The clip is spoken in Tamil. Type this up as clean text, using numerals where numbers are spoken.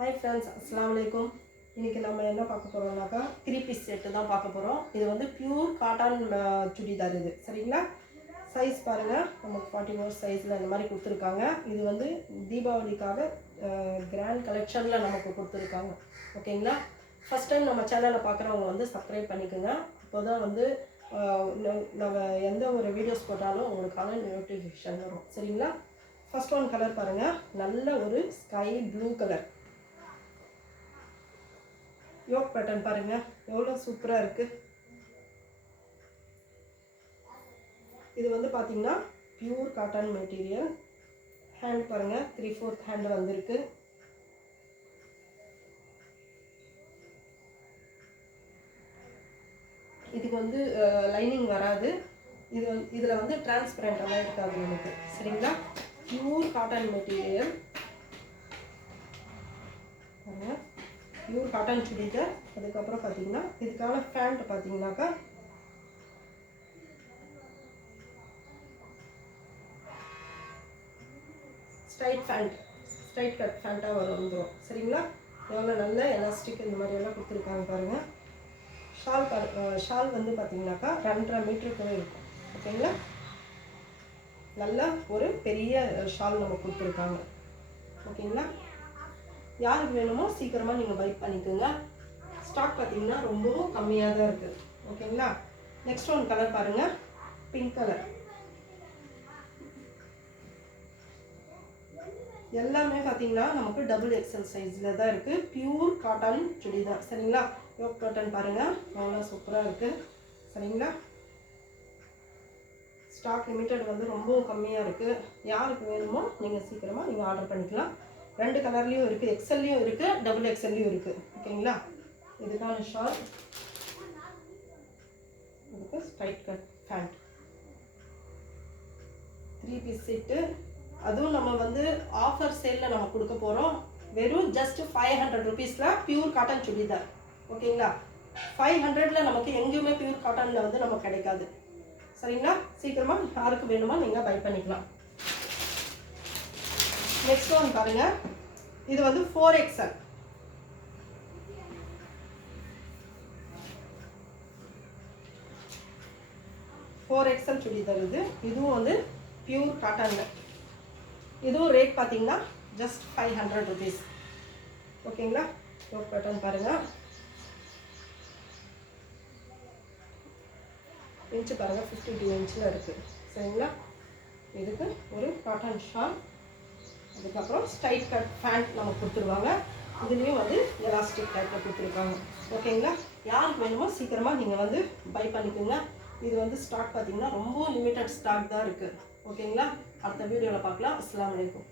Hi friends, Assalamu alaikum. இன்னைக்கு நம்ம என்ன பார்க்க போறோம்னாக்கா 3 பீஸ் செட் தான் பார்க்க போறோம். இது வந்து பியூர் காட்டன் சுடிதார் இது. சரிங்களா? சைஸ் பாருங்க. நமக்கு 44 சைஸ்ல இந்த மாதிரி கொடுத்திருக்காங்க. இது வந்து தீபாவளிக்காக கிராண்ட் கலெக்ஷன்ல நமக்கு கொடுத்திருக்காங்க. ஓகேங்களா? ஃபர்ஸ்ட் டைம் நம்ம சேனலை பார்க்குறவங்க வந்து சப்ஸ்கிரைப் பண்ணிக்கோங்க. அப்போதான் வந்து நம்ம எந்த ஒரு வீடியோஸ் போட்டாலும் உங்களுக்கான நோட்டிஃபிகேஷன் வரும். சரிங்களா? ஃபர்ஸ்ட் ஒன் கலர் பாருங்க. நல்ல ஒரு sky blue colour. Yoke pattern பாருங்க எவ்வளோ சூப்பராக இருக்கு. இது வந்து பார்த்தீங்கன்னா பியூர் காட்டன் மெட்டீரியல். ஹேண்ட் பாருங்க 3/4 ஹேண்ட் வந்திருக்கு. இதுக்கு வந்து லைனிங் வராது. இதில் வந்து டிரான்ஸ்பரண்டாக இருக்காது நமக்கு. சரிங்களா? பியூர் காட்டன் மெட்டீரியல் பாருங்க. Pure cotton churidar. அதுக்கப்புறம் பார்த்தீங்கன்னா இதுக்கான பேண்ட் பார்த்தீங்கன்னாக்கா ஸ்ட்ரைட் கட் பேண்ட்டாக வந்துடும். சரிங்களா? எவ்வளோ நல்ல எலாஸ்டிக் இந்த மாதிரி எல்லாம் கொடுத்துருக்காங்க பாருங்கள். ஷால் வந்து பார்த்தீங்கன்னாக்கா 2.5 மீட்டருக்குள்ளே இருக்கும். ஓகேங்களா? நல்ல ஒரு பெரிய ஷால் நம்ம கொடுத்துருக்காங்க. ஓகேங்களா? யாருக்கு வேணுமோ சீக்கிரமாக நீங்கள் பை பண்ணிக்கோங்க. ஸ்டாக் பார்த்தீங்கன்னா ரொம்பவும் கம்மியாக தான் இருக்குது. ஓகேங்களா? நெக்ஸ்ட் ஒன் கலர் பாருங்கள். Pink colour. எல்லாமே பார்த்தீங்கன்னா நமக்கு டபுள் எக்ஸல் சைஸில் தான் இருக்குது. Pure cotton churidar. சரிங்களா? யோக் காட்டன் பாருங்கள் அவ்வளோ சூப்பராக இருக்குது. சரிங்களா? ஸ்டாக் லிமிட்டட் வந்து ரொம்பவும் கம்மியாக இருக்குது. யாருக்கு வேணுமோ நீங்கள் சீக்கிரமாக நீங்கள் ஆர்டர் பண்ணிக்கலாம். 2 கலர்லேயும் இருக்குது. எக்ஸல்லையும் இருக்குது, டபுள் எக்ஸல்லையும் இருக்குது. ஓகேங்களா? இதுக்கான ஷால், இதுக்கு straight cut pant. 3 piece set. அதுவும் நம்ம வந்து ஆஃபர் சேலில் நம்ம கொடுக்க போகிறோம். வெறும் ஜஸ்ட் 500 ருபீஸில் பியூர் காட்டன் சுடிதார். ஓகேங்களா? 500ல் நமக்கு எங்கேயுமே பியூர் காட்டனில் வந்து நமக்கு கிடைக்காது. சரிங்களா? சீக்கிரமாக யாருக்கு வேணுமோ நீங்கள் பை பண்ணிக்கலாம். நெக்ஸ்ட் ஒன் பாருங்க. இது வந்து 4XL. சுடிதார் இது. இதுவும் வந்து பியூர் காட்டன்ல. இதுவும் ரேட் பார்த்தீங்கன்னா ஜஸ்ட் 500 ருபீஸ். ஓகேங்களா? யோக் பேட்டர்ன் பாருங்க. இன்ச்சு பாருங்க 52 இன்ச்சில் இருக்குது. சரிங்களா? இதுக்கு ஒரு காட்டன் ஷால். அதுக்கப்புறம் ஸ்ட்ரைட் கட் பேண்ட் நம்ம கொடுத்துருவாங்க. இதுலேயும் வந்து எலாஸ்டிக் டைப்பில் கொடுத்துருக்காங்க. ஓகேங்களா? யாருக்கு வேணுமோ சீக்கிரமாக நீங்கள் வந்து பை பண்ணிக்கோங்க. இது வந்து ஸ்டாக் பார்த்தீங்கன்னா ரொம்ப லிமிட்டட் ஸ்டாக் தான் இருக்குது. ஓகேங்களா? அடுத்த வீடியோவில் பார்க்கலாம். அஸ்ஸலாமு அலைக்கும்.